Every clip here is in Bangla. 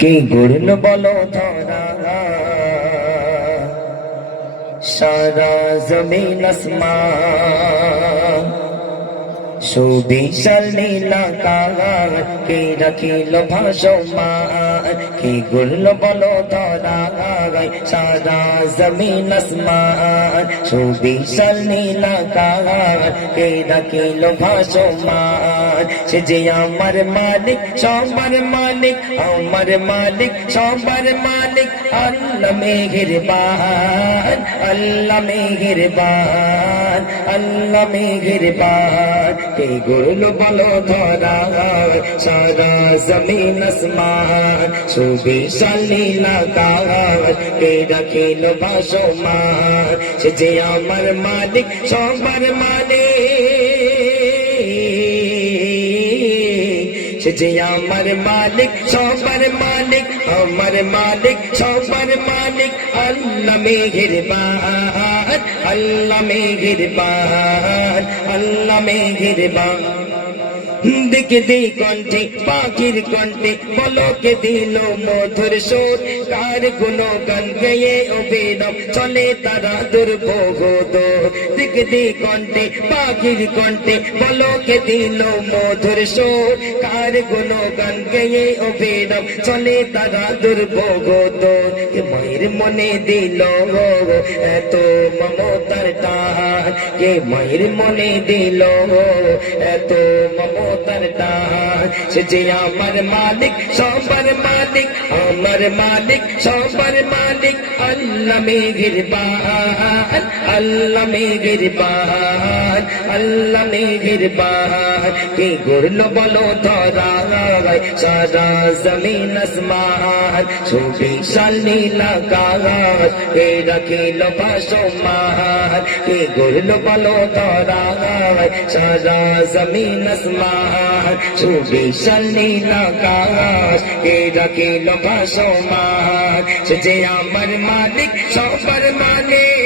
কি গুণ বলো ধরা সারা জমিন আসমান সুবিশাল নীলাকাশ কে রাখিল ভাসমান কি গুণ বলো ধরা সারা জমিন আসমান সুবিশাল নীলাকাশ কে রাখিল ভাসমান সে যে আমার মালিক সবার মালিক আমার মালিক সবার মালিক আল্লাহ মেহেরবান আল্লাহ মেহেরবান আল্লাহ মেহেরবান কে গুণ বলো ধরা সারা জমিন আসমান সুবিশাল নীলাকাশ কে রাখিল ভাসমান সে যে আমার মালিক সবার মালিক সে যে আমার মালিক সবার মালিক আমার মালিক সবার মালিক আল্লাহ মেহেরবান আল্লাহ মেহেরবান আল্লাহ মেহেরবান দেখে দে কণ্ঠে পাখির কণ্ঠে বলকে দিল মধুর সুর কার গুণ গান গেয়ে অবিরাম চলে তারা দুর্বোধ দেখে দে কণ্ঠে পাখির কণ্ঠে বলকে দিল মধুর সুর কার গুণ গান গেয়ে অবিরাম চলে তারা দুর্বোধ মায়ের মনে দিল এত মমতার টান কে মায়ের মনে দিল এত মমতার টান সে যে আমার মালিক সবার মালিক আমার মালিক সবার মালিক আল্লাহ মেহেরবান আল্লাহ মেহেরবান আল্লাহ মেহেরবান কে গুণ বলো ধরা সারা জমিন আসমান সুবিশাল নীলাকাশ কে রাখিল ভাসমান কে গুণ বলো ধরা সারা জমিন আসমান সুবিশাল নীলাকাশ কে রাখিল ভাসমান সে যে আমার মালিক সবার মালিক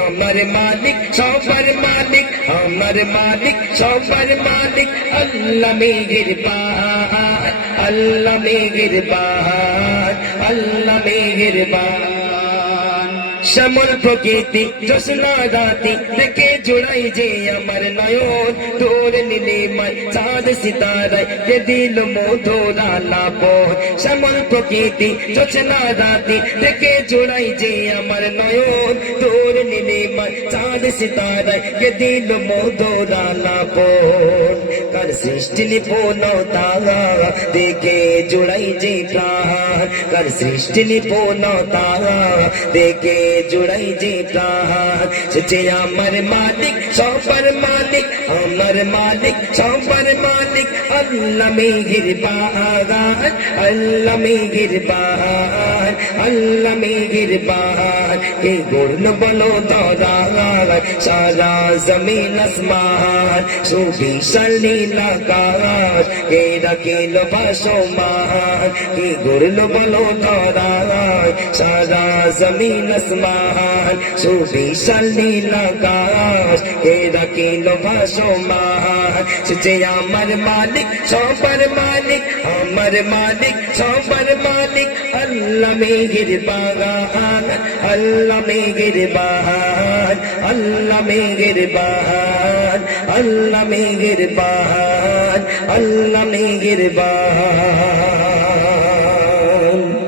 আমার মালিক সবার মালিক আমার মালিক সবার মালিক আল্লাহ মেহেরবান আল্লাহ মেহেরবান আল্লাহ মেহেরবান শ্যামল প্রকৃতি জোছনা রাতি দেখে জোড়াই যে আমার নয়ন তোর নীলিমায় চাঁদ সিতারায় কে দিল মধুর আলাপন শ্যামল প্রকৃতি জোছনা রাতি দেখে জোড়াই যে আমার নয়ন তোর নীলিমায় চাঁদ সিতারায় কে দিল মধুর আলাপন কার সৃষ্টি নিপুণতা দেখে জোড়াই যে প্রাণ কার সৃষ্টি নিপুণতা দেখে জোড়াই যে প্রাণ সে যে আমার মালিক সবার মালিক আমার মালিক সবার মালিক আল্লাহ মেহেরবান আল্লাহ মেহেরবান আল্লাহ মেহেরবান কে গুণ বলো ধরা সারা জমিন আসমান সুবিশাল নীলাকাশ কে রাখিল ভাসমান কে গুণ বলো ধরা সারা জমিন আসমান সুবিশাল নীলাকাশ কে রাখিল ভাসমান সে যে আমার মালিক সবার মালিক আমার মালিক সবার মালিক আল্লাহ মেহেরবান আল্লাহ মেহেরবান আল্লাহ মেহেরবান আল্লাহ মেহেরবান আল্লাহ মেহেরবান